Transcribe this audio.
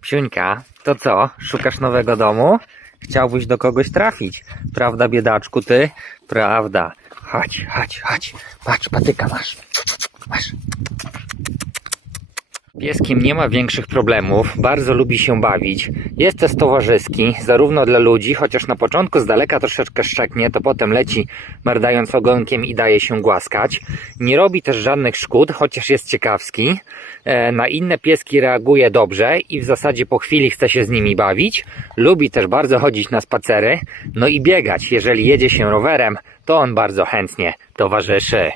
Psiuńka, to co? Szukasz nowego domu? Chciałbyś do kogoś trafić. Prawda, biedaczku, ty? Prawda. Chodź, chodź, chodź. Patrz, patyka masz. Masz. Pieskiem nie ma większych problemów, bardzo lubi się bawić. Jest też towarzyski, zarówno dla ludzi, chociaż na początku z daleka troszeczkę szczeknie, to potem leci merdając ogonkiem i daje się głaskać. Nie robi też żadnych szkód, chociaż jest ciekawski. E, Na inne pieski reaguje dobrze i w zasadzie po chwili chce się z nimi bawić. Lubi też bardzo chodzić na spacery, no i biegać. Jeżeli jedzie się rowerem, to on bardzo chętnie towarzyszy.